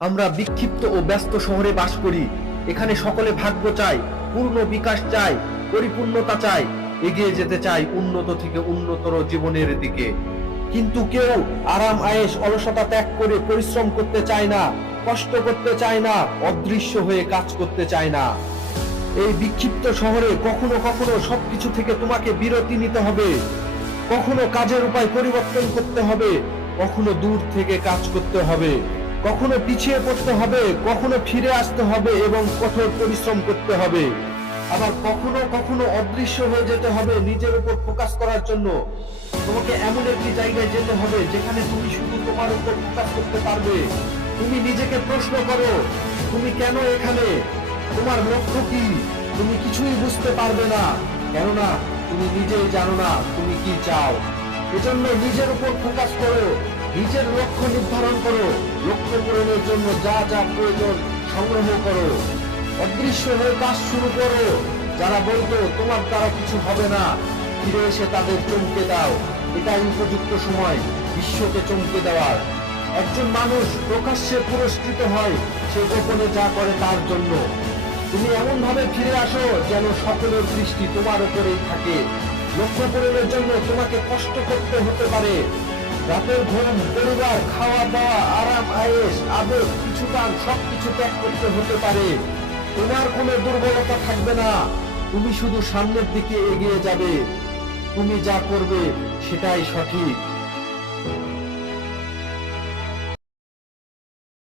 আমরা বিক্ষিপ্ত ও ব্যস্ত শহরে বাস করি। এখানে সকলে ভাগ্য চাই পূর্ণ বিকাশ চাই পরিপূর্ণতা চাই এগিয়ে যেতে চাই উন্নত থেকে উন্নতর জীবনের দিকে। কিন্তু কেউ আরাম, আয়েশ, অলসতা ত্যাগ করে পরিশ্রম করতে চায় না, কষ্ট করতে চায় না, অদৃশ্য হয়ে কাজ করতে চায় না। এই বিক্ষিপ্ত শহরে কখনো কখনো সবকিছু থেকে তোমাকে বিরতি নিতে হবে। কখনো কাজের উপায় পরিবর্তন করতে হবে, কখনো দূর থেকে কাজ করতে হবে। কখনো পিছিয়ে পড়তে হবে, কখনো ফিরে আসতে হবে এবং কঠোর পরিশ্রম করতে হবে। আবার কখনো কখনো অদৃশ্য হয়ে যেতে হবে নিজের উপর ফোকাস করার জন্য। তোমাকে এমন একটি জায়গায় যেতে হবে যেখানে তুমি শুধু তোমার উপর ফোকাস করতে পারবে। তুমি নিজেকে প্রশ্ন করো, তুমি কেন এখানে? তোমার লক্ষ্য কি? তুমি কিছুই বুঝতে পারবে না। কেননা, তুমি নিজেই জানো না তুমি কি চাও। এজন্য নিজের উপর ফোকাস করো, নিজের লক্ষ্য নির্ধারণ করো। লক্ষ্য পূরণের জন্য যা যা প্রয়োজন সংগ্রহ করো। অদৃশ্য হয়ে কাজ শুরু করো। যারা বলতো, তোমার দ্বারা কিছু হবে না। ফিরে এসে তাদের চমকে দাও। এটাই উপযুক্ত সময়, বিশ্বকে চমকে দেওয়ার। একজন মানুষ প্রকাশ্যে পুরস্কৃত হয়, সে গোপনে যা করে তার জন্য। তুমি এমনভাবে ফিরে আসো যেন সকলের দৃষ্টি তোমার উপরেই থাকে। লক্ষ্য পূরণের জন্য তোমাকে কষ্ট করতে হতে পারে। রাতের ঘুম, পরিবার খাওয়া দাওয়া আরাম আয়েস আবেগ কিছু টান সবকিছু ত্যাগ করতে হতে পারে। তোমার কোনো দুর্বলতা থাকবে না। তুমি শুধু সামনের দিকে এগিয়ে যাবে। তুমি যা করবে সেটাই সঠিক।